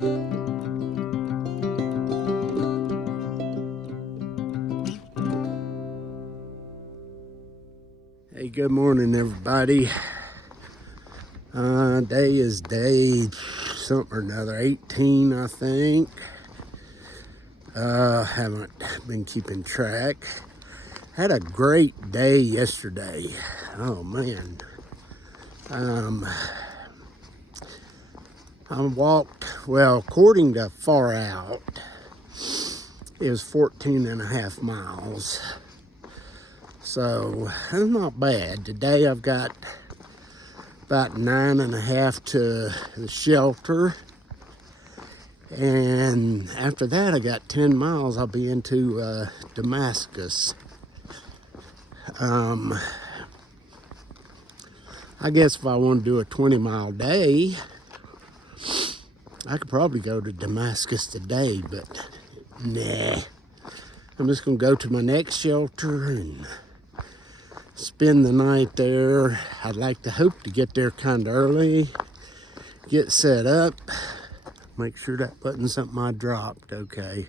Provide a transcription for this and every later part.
Hey, good morning, everybody. Day is day something or another, 18, I think. Haven't been keeping track. Had a great day yesterday. Oh man. I walked, well, according to Far Out, it was 14 and a half miles. So that's not bad. Today I've got about 9.5 to the shelter. And after that, I got 10 miles. I'll be into Damascus. I guess if I want to do a 20-mile day, I could probably go to Damascus today, but nah. I'm just going to go to my next shelter and spend the night there. I'd like to hope to get there kind of early, get set up, make sure that wasn't something I dropped, okay.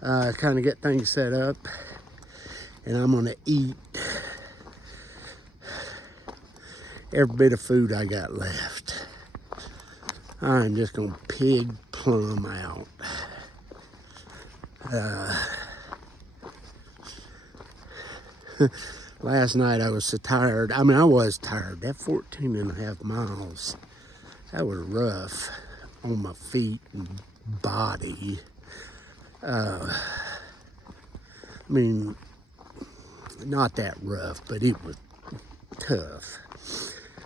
Kind of get things set up, and I'm going to eat every bit of food I got left. I'm just going to pig plumb out. Last night I was so tired. I mean, I was tired. That 14 and a half miles, that was rough on my feet and body. I mean, not that rough, but it was tough.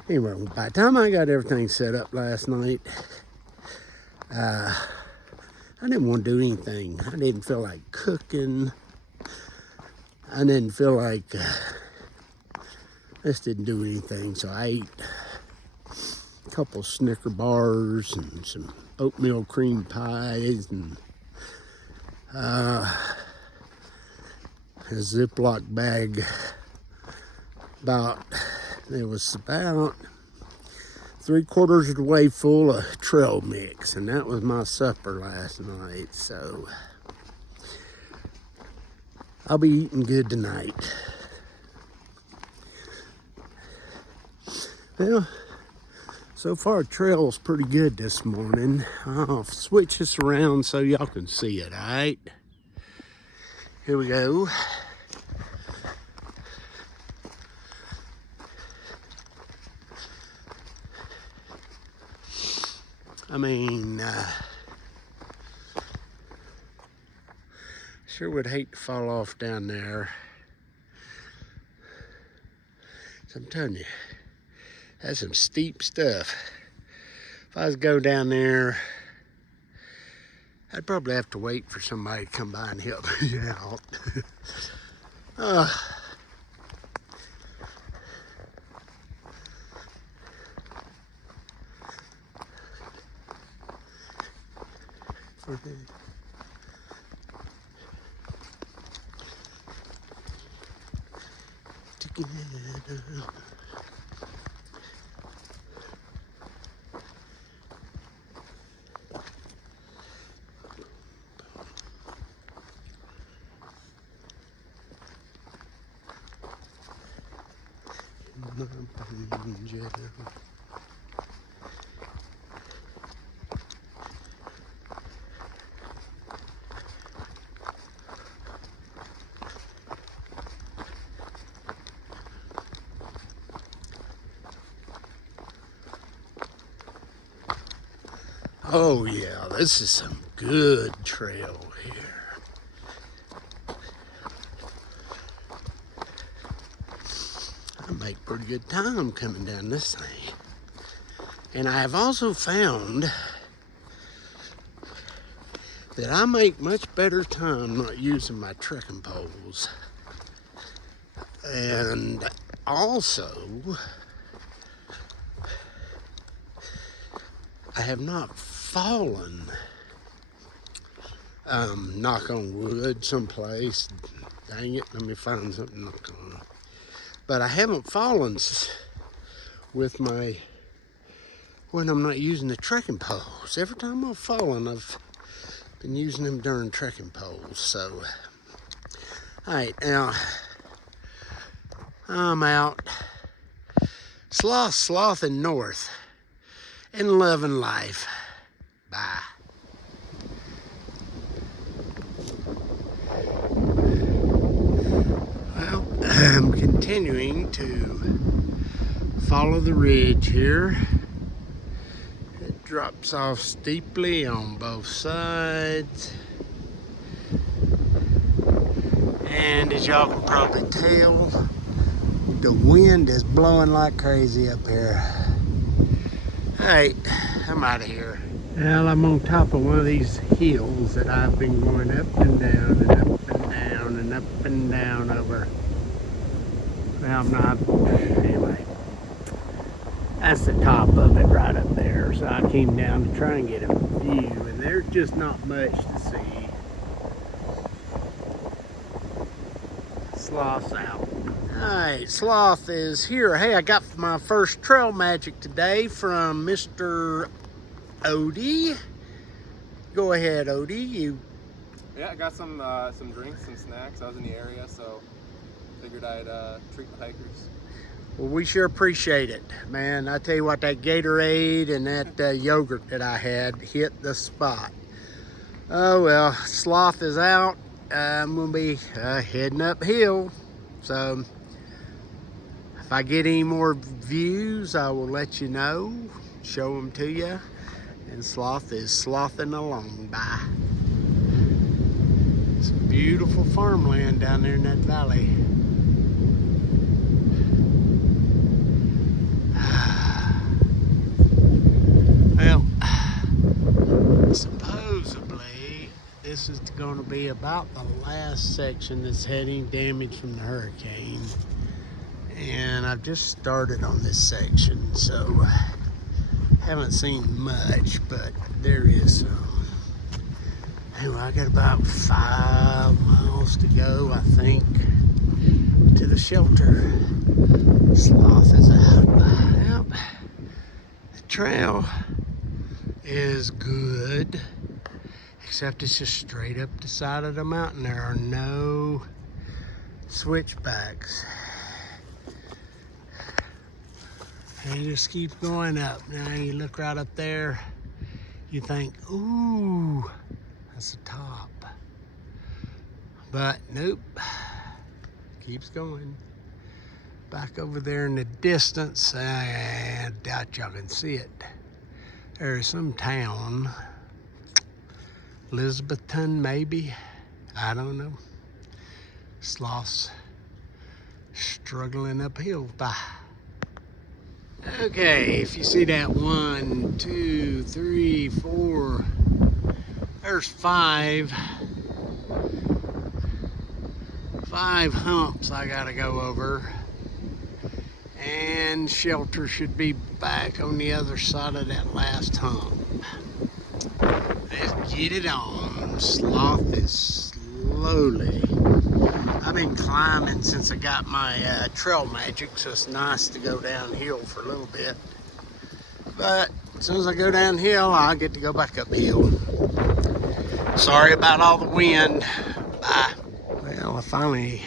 Anyway, by the time I got everything set up last night, I didn't want to do anything. I didn't feel like cooking. I didn't feel like, just didn't do anything. So I ate a couple Snicker bars and some oatmeal cream pies and a Ziploc bag. It was about 3/4 of the way full of trail mix, and that was my supper last night. So I'll be eating good tonight. Well, so far trail's pretty good this morning. I'll switch this around so y'all can see it, all right? Here we go. I mean, sure would hate to fall off down there. So I'm telling you, that's some steep stuff. If I was to go down there, I'd probably have to wait for somebody to come by and help me out. Together. Oh yeah, this is some good trail here. I make pretty good time coming down this thing. And I have also found that I make much better time not using my trekking poles. And also, I have not fallen, knock on wood someplace. Dang it, let me find something to knock on. But I haven't fallen with my when I'm not using the trekking poles. Every time I've fallen, I've been using them during trekking poles. So, all right, now I'm out slothing north and loving life. Bye. Well, I'm continuing to follow the ridge here. It drops off steeply on both sides. And as y'all can probably tell, the wind is blowing like crazy up here. Alright, I'm out of here. Well, I'm on top of one of these hills that I've been going up and down and up and down and up and down over. Well, I'm not, anyway. That's the top of it right up there. So I came down to try and get a view, and there's just not much to see. Sloth's out. Alright, Sloth is here. Hey, I got my first trail magic today from Mr. Odie. Go ahead, Odie. Yeah, I got some drinks, some snacks. I was in the area, so figured I'd treat the hikers. Well, we sure appreciate it, man. I tell you what, that Gatorade and that yogurt that I had hit the spot. Oh well, Sloth is out. I'm gonna be heading uphill, so if I get any more views, I will let you know, show them to you. And Sloth is slothing along. Bye. Some beautiful farmland down there in that valley. Well, supposedly this is going to be about the last section that's heading damage from the hurricane. And I've just started on this section, so haven't seen much, but there is some. Anyway, I got about 5 miles to go, I think, to the shelter. Sloth is out. Yep. The trail is good, except it's just straight up the side of the mountain. There are no switchbacks. And it just keeps going up. Now you look right up there, you think, ooh, that's the top. But nope, keeps going. Back over there in the distance, I doubt y'all can see it. There's some town, Elizabethton maybe, I don't know. Sloths struggling uphill. Bye. Okay, if you see that 1, 2, 3, 4, there's 5 humps I gotta go over. And shelter should be back on the other side of that last hump. Let's get it on. Sloth is slowly. I've been climbing since I got my trail magic, so it's nice to go downhill for a little bit. But as soon as I go downhill, I'll get to go back uphill. Sorry about all the wind. Bye. Well, I finally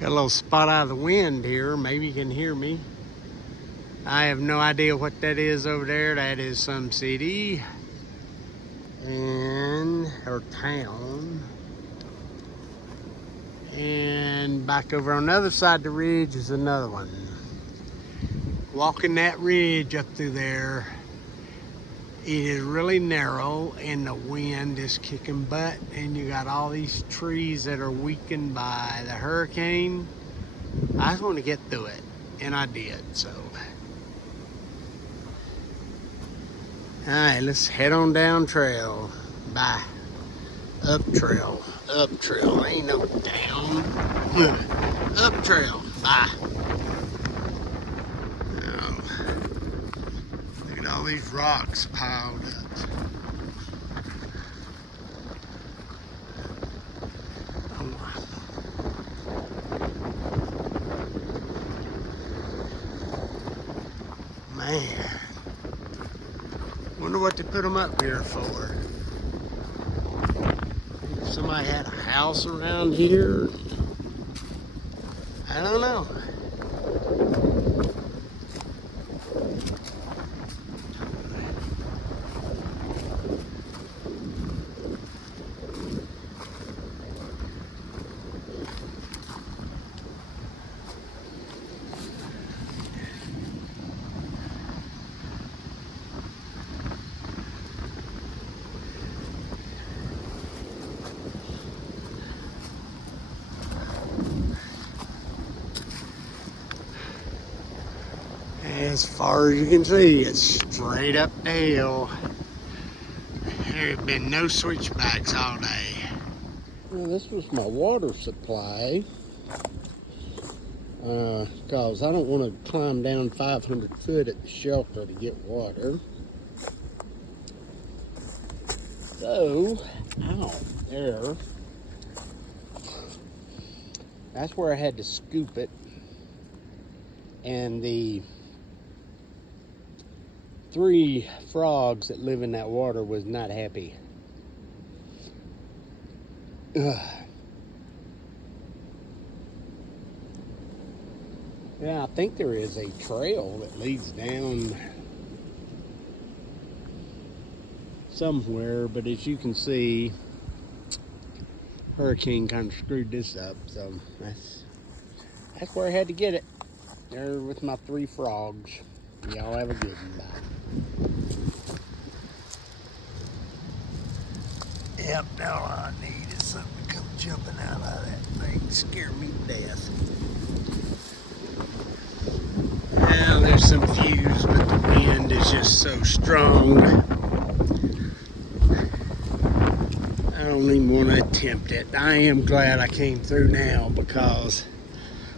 got a little spot out of the wind here. Maybe you can hear me. I have no idea what that is over there. That is some city or town. And back over on the other side of the ridge is another one. Walking that ridge up through there, it is really narrow and the wind is kicking butt, and you got all these trees that are weakened by the hurricane. I just want to get through it, and I did, so. All right, let's head on down trail. Bye. Up trail. Up trail. Ain't no down. Up trail. Bye. Look at all these rocks piled up. Man. put them up here for? If somebody had a house around here, I don't know. As far as you can see, it's straight up the hill. There have been no switchbacks all day. Well, this was my water supply. Because I don't want to climb down 500 foot at the shelter to get water. So, out there, that's where I had to scoop it. And the 3 frogs that live in that water was not happy. Ugh. Yeah, I think there is a trail that leads down somewhere, but as you can see, hurricane kind of screwed this up, so that's where I had to get it. There with my 3 frogs. Y'all have a good one. Bye. Yep, now all I need is something to come jumping out of that thing. Scare me to death. Well, there's some views, but the wind is just so strong. I don't even want to attempt it. I am glad I came through now because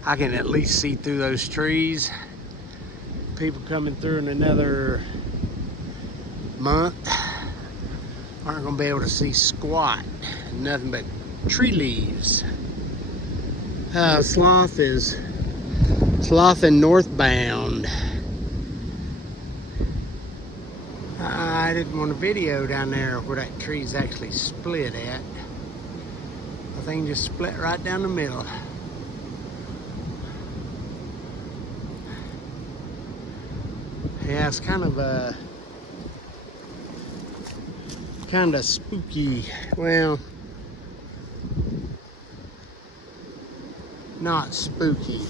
I can at least see through those trees. People coming through in another month aren't going to be able to see squat. Nothing but tree leaves. Sloth is sloughing northbound. I didn't want a video down there where that tree's actually split at. The thing just split right down the middle. Yeah, it's kind of spooky. Well, not spooky,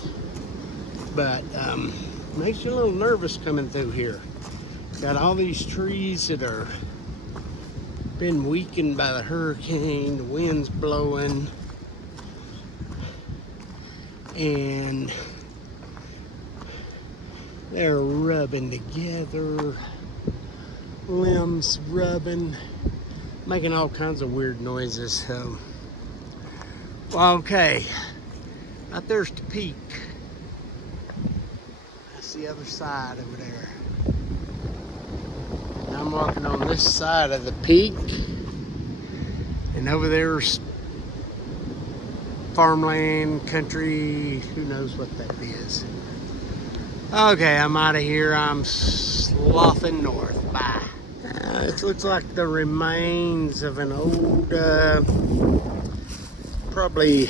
but makes you a little nervous coming through here. Got all these trees that are been weakened by the hurricane, the wind's blowing, and they're rubbing together, limbs rubbing, making all kinds of weird noises. So, well, okay, out there's the peak. That's the other side over there. And I'm walking on this side of the peak, and over there's farmland, country, who knows what that is. Okay, I'm out of here. I'm sloughing north. Bye. It looks like the remains of an old, probably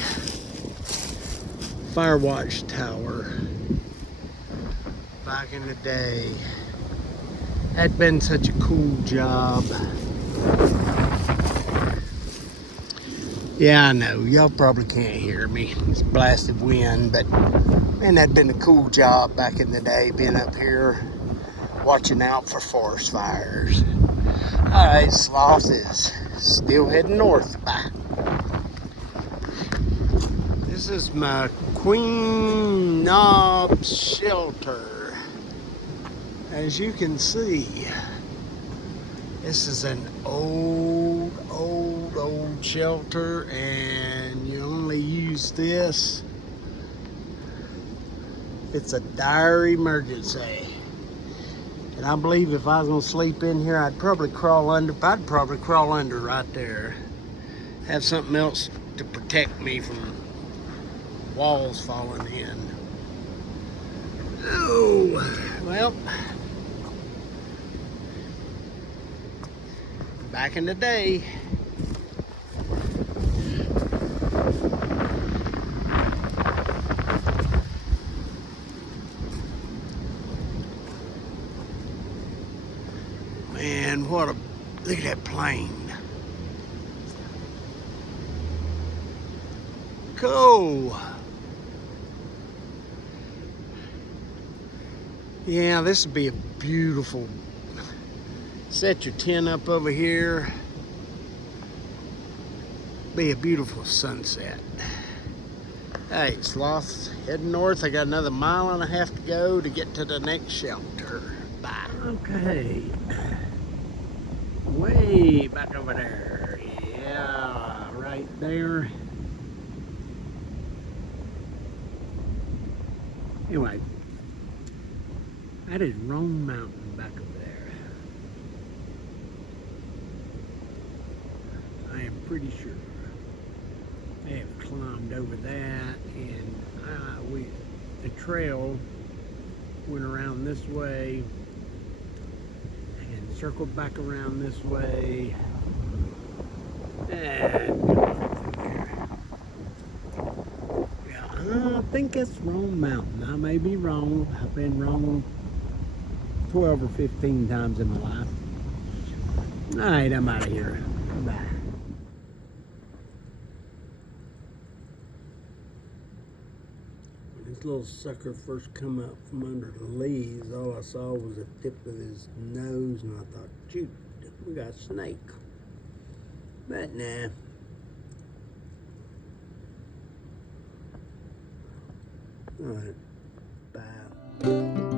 fire watch tower back in the day. That'd been such a cool job. Yeah, I know, y'all probably can't hear me. It's blasted wind, but man, that'd been a cool job back in the day, being up here watching out for forest fires. All right, Sloth is still heading north. Bye. This is my Queen Knob shelter. As you can see, this is an old shelter, and you only use this. It's a dire emergency. And I believe if I was gonna sleep in here, I'd probably crawl under right there. Have something else to protect me from walls falling in. Oh, well, back in the day. Man, what a, look at that plane. Cool. Yeah, this would be a beautiful, set your tent up over here. Be a beautiful sunset. Hey, sloths, heading north. I got another 1.5 miles to go to get to the next shelter. Bye. Okay. Way back over there. Yeah, right there. Anyway, that is Rome Mountain back over there. I am pretty sure. They have climbed over that, and the trail went around this way and circled back around this way and yeah, I think it's Rome Mountain. I may be wrong. I've been wrong 12 or 15 times in my life. All right, I'm out of here. Bye. When this little sucker first come up from under the leaves, all I saw was the tip of his nose, and I thought, shoot, we got a snake. But nah. All right, bye.